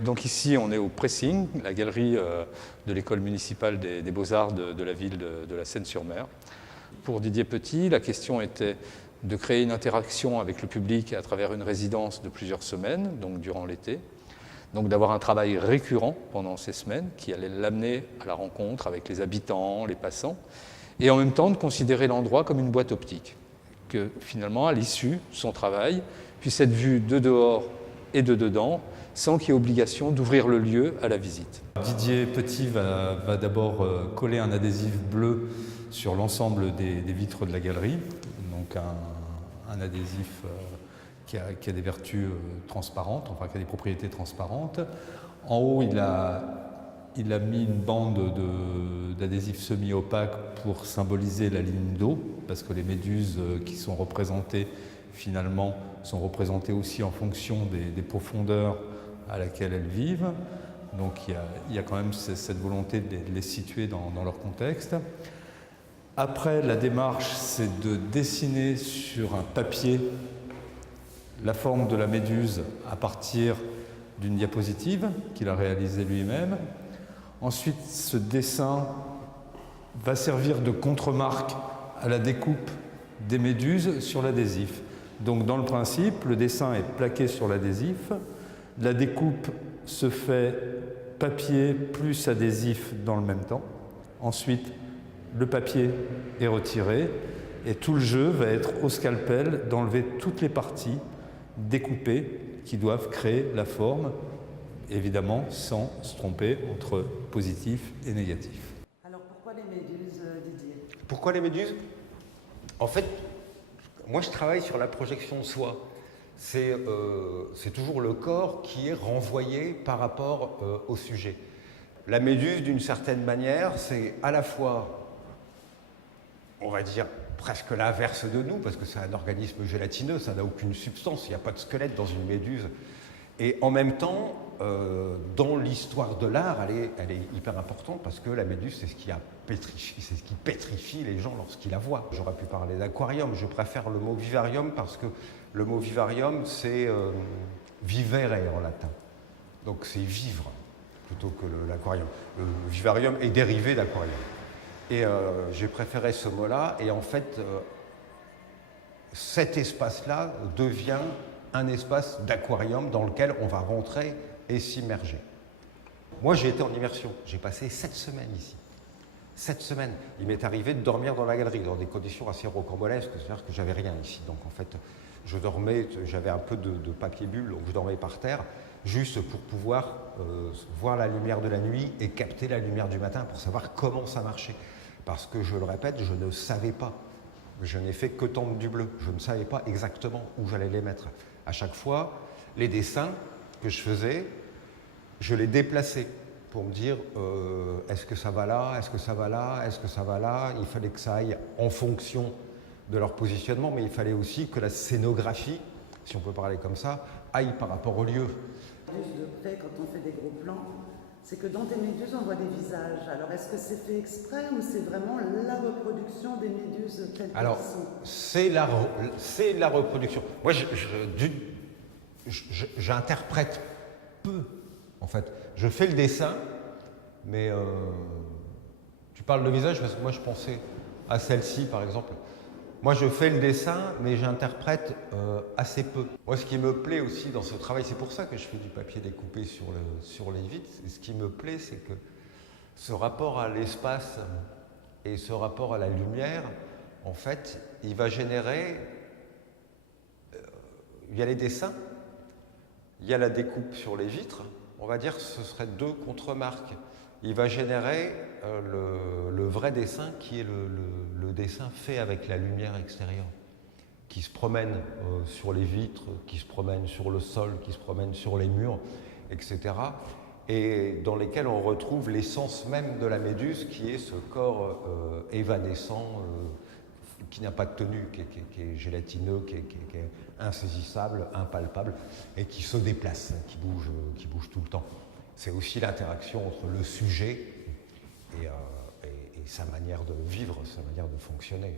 Donc ici, on est au Pressing, la galerie de l'école municipale des Beaux-Arts de la ville de la Seine-sur-Mer. Pour Didier Petit, la question était de créer une interaction avec le public à travers une résidence de plusieurs semaines, donc durant l'été. Donc d'avoir un travail récurrent pendant ces semaines qui allait l'amener à la rencontre avec les habitants, les passants, et en même temps de considérer l'endroit comme une boîte optique. Que finalement, à l'issue, son travail puisse être vu de dehors et de dedans, sans qu'il y ait obligation d'ouvrir le lieu à la visite. Didier Petit va d'abord coller un adhésif bleu sur l'ensemble des vitres de la galerie, donc un adhésif qui a des vertus transparentes, enfin qui a des propriétés transparentes. En haut, il a mis une bande d'adhésif semi-opaque pour symboliser la ligne d'eau, parce que les méduses qui sont représentées finalement sont représentées aussi en fonction des profondeurs à laquelle elles vivent. Donc il y a quand même cette volonté de les situer dans leur contexte. Après, la démarche, c'est de dessiner sur un papier la forme de la méduse à partir d'une diapositive qu'il a réalisée lui-même. Ensuite, ce dessin va servir de contre-marque à la découpe des méduses sur l'adhésif. Donc dans le principe, le dessin est plaqué sur l'adhésif, la découpe se fait papier plus adhésif dans le même temps. Ensuite, le papier est retiré et tout le jeu va être au scalpel d'enlever toutes les parties découpées qui doivent créer la forme, évidemment sans se tromper entre positif et négatif. Alors pourquoi les méduses, Didier? Pourquoi les méduses? En fait, moi je travaille sur la projection de soi. C'est toujours le corps qui est renvoyé par rapport au sujet. La méduse, d'une certaine manière, c'est à la fois, on va dire, presque l'inverse de nous, parce que c'est un organisme gélatineux, ça n'a aucune substance, il n'y a pas de squelette dans une méduse. Et en même temps, dans l'histoire de l'art, elle est hyper importante, parce que la méduse, c'est ce qui pétrifie les gens lorsqu'ils la voient. J'aurais pu parler d'aquarium, je préfère le mot vivarium, parce que le mot vivarium, c'est vivere en latin. Donc c'est vivre, plutôt que l'aquarium. Le vivarium est dérivé d'aquarium. Et j'ai préféré ce mot-là, et en fait, cet espace-là devient un espace d'aquarium dans lequel on va rentrer et s'immerger. Moi, j'ai été en immersion. J'ai passé 7 semaines ici. 7 semaines. Il m'est arrivé de dormir dans la galerie, dans des conditions assez rocambolesques, c'est-à-dire que j'avais rien ici. Donc en fait, je dormais, j'avais un peu de papier bulle, donc je dormais par terre, juste pour pouvoir voir la lumière de la nuit et capter la lumière du matin pour savoir comment ça marchait. Parce que, je le répète, je ne savais pas. Je n'ai fait que tendre du bleu. Je ne savais pas exactement où j'allais les mettre. À chaque fois, les dessins que je faisais, je les déplaçais pour me dire est-ce que ça va là, est-ce que ça va là, est-ce que ça va là. Il fallait que ça aille en fonction de leur positionnement, mais il fallait aussi que la scénographie, si on peut parler comme ça, aille par rapport au lieu. De près, quand on fait des gros plans, c'est que dans tes méduses, on voit des visages. Alors, est-ce que c'est fait exprès ou c'est vraiment la reproduction des méduses telles qu'elles sont? C'est la reproduction. Moi, j'interprète peu, en fait. Je fais le dessin, mais tu parles de visage parce que moi, je pensais à celle-ci, par exemple. Moi, je fais le dessin, mais j'interprète assez peu. Moi, ce qui me plaît aussi dans ce travail, c'est pour ça que je fais du papier découpé sur les vitres, ce qui me plaît, c'est que ce rapport à l'espace et ce rapport à la lumière, en fait, il va générer... il y a les dessins, il y a la découpe sur les vitres, on va dire que ce serait 2 contre-marques. Il va générer le vrai dessin qui est le dessin fait avec la lumière extérieure, qui se promène sur les vitres, qui se promène sur le sol, qui se promène sur les murs, etc. Et dans lesquels on retrouve l'essence même de la méduse, qui est ce corps évanescent, qui n'a pas de tenue, qui est gélatineux, qui est insaisissable, impalpable, et qui se déplace, qui bouge tout le temps. C'est aussi l'interaction entre le sujet et sa manière de vivre, sa manière de fonctionner.